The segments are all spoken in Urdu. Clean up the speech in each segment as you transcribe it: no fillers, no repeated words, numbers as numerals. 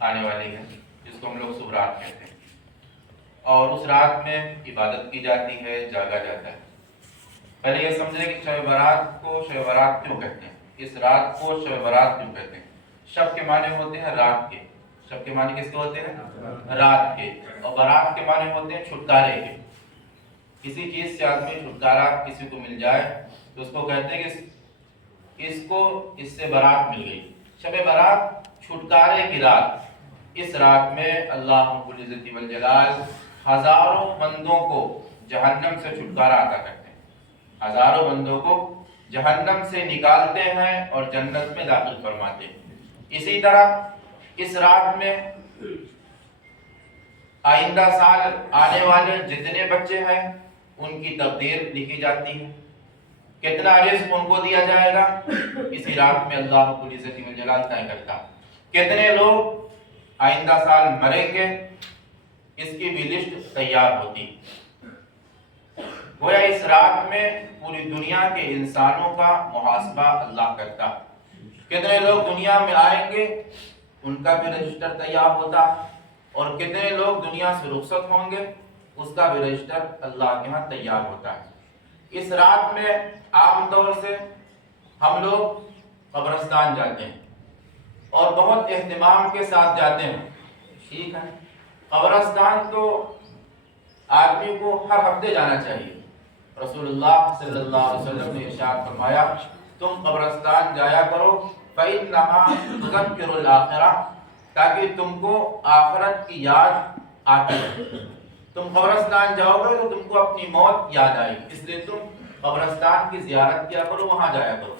آنے والی ہے جس کو ہم لوگ صبح رات کہتے ہیں، اور اس رات میں عبادت کی جاتی ہے، جاگا جاتا ہے۔ پہلے یہ سمجھیں کہ شب برات کو شب برات کیوں کہتے ہیں، اس رات کو شب برات کیوں کہتے ہیں۔ شب کے معنی ہوتے ہیں رات کے، شب کے معنی کس کے ہوتے ہیں؟ رات کے، اور برات کے معنی ہوتے ہیں چھٹکارے کے۔ کسی چیز سے آدمی چھٹکارا کسی کو مل جائے تو اس کو کہتے ہیں کہ اس کو اس سے برات مل گئی۔ شب برات چھٹکارے کی رات، اس رات میں اللہ رب العزت والجلال ہزاروں بندوں کو جہنم سے چھٹکارا عطا کرتے ہیں، ہزاروں بندوں کو جہنم سے نکالتے ہیں اور جنت میں داخل فرماتے ہیں۔ اسی طرح اس رات میں آئندہ سال آنے والے جتنے بچے ہیں ان کی تقدیر لکھی جاتی ہے، کتنا رزق ان کو دیا جائے گا اسی رات میں اللہ رب العزت والجلال طے کرتا ہے۔ کتنے لوگ آئندہ سال مریں گے اس کی بھی لسٹ تیار ہوتی۔ گویا اس رات میں پوری دنیا کے انسانوں کا محاسبہ اللہ کرتا۔ کتنے لوگ دنیا میں آئیں گے ان کا بھی رجسٹر تیار ہوتا، اور کتنے لوگ دنیا سے رخصت ہوں گے اس کا بھی رجسٹر اللہ کے ہاں تیار ہوتا ہے۔ اس رات میں عام طور سے ہم لوگ قبرستان جاتے ہیں اور بہت اہتمام کے ساتھ جاتے ہیں، ٹھیک ہے۔ قبرستان تو آدمی کو ہر ہفتے جانا چاہیے۔ رسول اللہ صلی اللہ علیہ وسلم نے ارشاد فرمایا تم قبرستان جایا کرو فَإِنَّهَا تُذَكِّرُ الْآخِرَةَ، تاکہ تم کو آخرت کی یاد آتی ہے۔ تم قبرستان جاؤ گے تو تم کو اپنی موت یاد آئے گی، اس لیے تم قبرستان کی زیارت کیا کرو، وہاں جایا کرو۔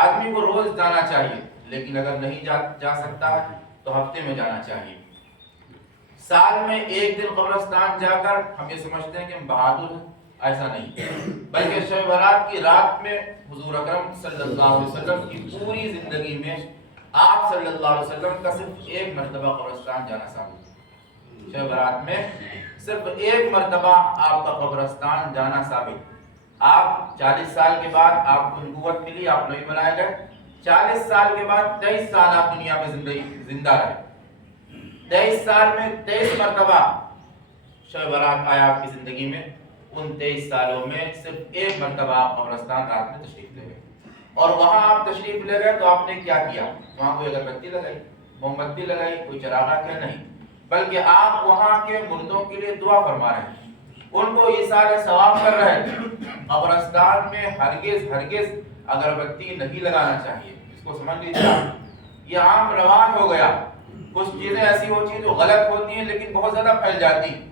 آدمی کو روز جانا چاہیے، لیکن اگر نہیں جا سکتا ہے تو ہفتے میں جانا چاہیے۔ سال میں ایک دن قبرستان جا کر ہم یہ سمجھتے ہیں کہ ہم بہادر ہیں، ایسا نہیں، بلکہ شب برات کی رات میں حضور اکرم صلی اللہ علیہ وسلم کی پوری زندگی میں آپ صلی اللہ علیہ وسلم کا صرف ایک مرتبہ قبرستان جانا ثابت ہے۔ شب برات میں صرف ایک مرتبہ آپ کا قبرستان جانا ثابت۔ آپ 40 سال کے بعد آپ کو نبوت ملی، آپ نبی بنائے گئے، 40 سال کے بعد 23 سال آپ دنیا میں زندہ رہے، 23 سال میں 23 مرتبہ شب برات آیا آپ کی زندگی میں۔ ان 23 سالوں میں صرف ایک مرتبہ آپ قبرستان رات میں تشریف لے گئے، اور وہاں آپ تشریف لے گئے تو آپ نے کیا کیا؟ وہاں کوئی اگربتی لگائی، موم بتی لگائی، کوئی چراغا کیا؟ نہیں، بلکہ آپ وہاں کے مردوں کے لیے دعا فرما رہے ہیں، ان کو ایصال ثواب کر رہے ہیں۔ قبرستان میں ہرگز اگربتی نہیں لگانا چاہیے، اس کو سمجھ لیجیے۔ یہ عام رواج ہو گیا، کچھ چیزیں ایسی ہوتی ہیں جو غلط ہوتی ہیں لیکن بہت زیادہ پھیل جاتی ہیں،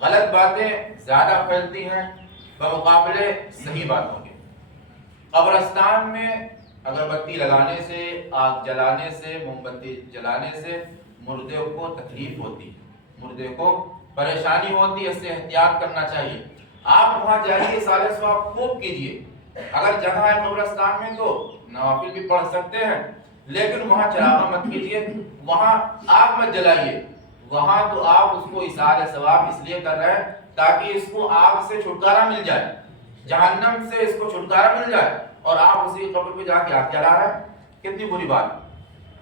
غلط باتیں زیادہ پھیلتی ہیں بمقابلے صحیح باتوں کے۔ قبرستان میں اگربتی لگانے سے، آگ جلانے سے، موم بتی جلانے سے مردے کو تکلیف ہوتی، مردے کو پریشانی ہوتی ہے، اس سے احتیاط کرنا چاہیے۔ آپ وہاں جائیے، سالے ثواب خوب کیجیے، اگر جگہ ہے قبرستان میں تو نوافل بھی پڑھ سکتے ہیں، لیکن وہاں چراغاں مت کیجیے، وہاں آگ مت جلائیے، وہاں تو آپ اس کو ایصال ثواب اس لیے کر رہے ہیں تاکہ اس کو آگ سے چھٹکارا مل جائے، جہنم سے اس کو چھٹکارا مل جائے، اور آپ اسی قبر پہ جا کے آگ جلا رہے ہیں۔ کتنی بری بات،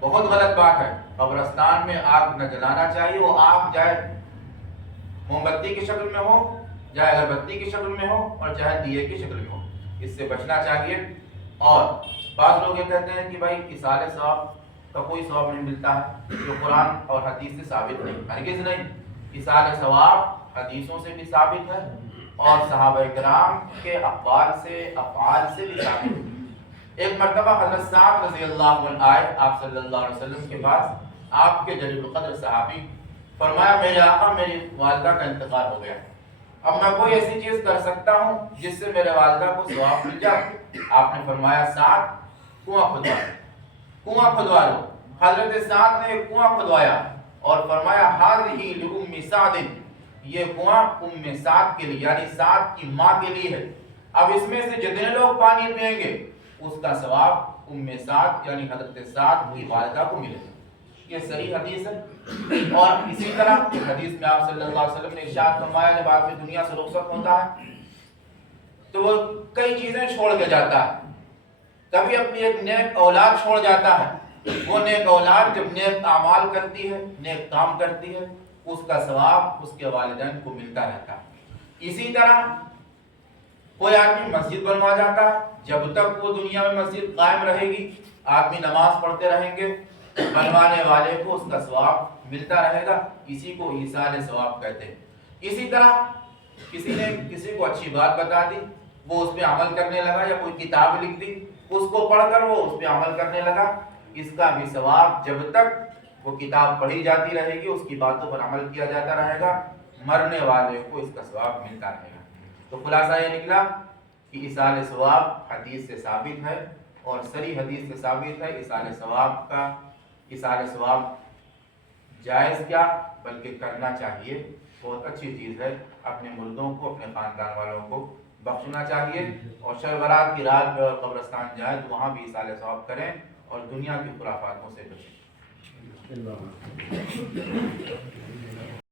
بہت غلط بات ہے۔ قبرستان میں آگ نہ جلانا چاہیے، وہ آگ چاہے موم بتی کی شکل میں ہو، چاہے اگربتی کی شکل میں ہو، اور چاہے دیے کی شکل میں ہو، اس سے بچنا چاہیے۔ اور بعض لوگ یہ کہتے ہیں کہ بھائی ایصال ثواب کا کوئی ثواب نہیں ملتا ہے، جو قرآن اور حدیث سے ثابت نہیں، ہرگز نہیں۔ ایصال ثواب حدیثوں سے بھی ثابت ہے اور صحابہ کرام کے اقوال سے، افعال سے بھی ثابت ہے۔ ایک مرتبہ حضرت سعد رضی اللہ عنہ آئے آپ صلی اللہ علیہ وسلم کے پاس، آپ کے جلیل القدر صحابی، فرمایا میرے آقا میری والدہ کا انتقال ہو گیا، اب میں کوئی ایسی چیز کر سکتا ہوں جس سے میرے والدہ کو ثواب مل جائے؟ آپ نے فرمایا سعد کنواں کھدوا لو، کنواں کھدوا لو۔ حضرت سعد نے ایک کنواں کھدوایا اور فرمایا ہذہ لأم سعد، یہ کنواں ام سعد کے لیے یعنی سعد کی ماں کے لیے ہے، اب اس میں سے جتنے لوگ پانی پئیں گے اس کا ثواب ام سعد یعنی حضرت سعد کی والدہ کو ملے گا۔ یہ صحیح حدیث ہے۔ اور اسی طرح حدیث میں آپ صلی اللہ علیہ وسلم نے ارشاد فرمایا جب آدمی دنیا سے رخصت ہوتا ہے تو وہ کئی چیزیں چھوڑ کے جاتا ہے، کبھی اپنی ایک نیک اولاد چھوڑ جاتا ہے، وہ نیک اولاد جب نیک اعمال کرتی ہے، نیک کام کرتی ہے، اس کا ثواب اس کے والدین کو ملتا رہتا ہے۔ اسی طرح کوئی آدمی مسجد بنوا جاتا ہے، جب تک وہ دنیا میں مسجد قائم رہے گی، آدمی نماز پڑھتے رہیں گے، بنوانے والے کو اس کا ثواب ملتا رہے گا، اسی کو ایصال ثواب کہتے ہیں۔ اسی طرح کسی نے کسی کو اچھی بات بتا دی، وہ اس پہ عمل کرنے لگا، یا کوئی کتاب لکھ دی، اس کو پڑھ کر وہ اس پہ عمل کرنے لگا، اس کا بھی ثواب جب تک وہ کتاب پڑھی جاتی رہے گی، اس کی باتوں پر عمل کیا جاتا رہے گا، مرنے والے کو اس کا ثواب ملتا رہے گا۔ تو خلاصہ یہ نکلا کہ ایصال ثواب حدیث سے ثابت ہے، اور صریح حدیث سے ثابت ہے ایصال ثواب جائز کیا بلکہ کرنا چاہیے، بہت اچھی چیز ہے۔ اپنے مردوں کو، اپنے خاندان والوں کو بخشنا چاہیے، اور شب برات کی رات میں اور قبرستان جائیں تو وہاں بھی ایصال ثواب کریں، اور دنیا کی خرافاتوں سے بچیں۔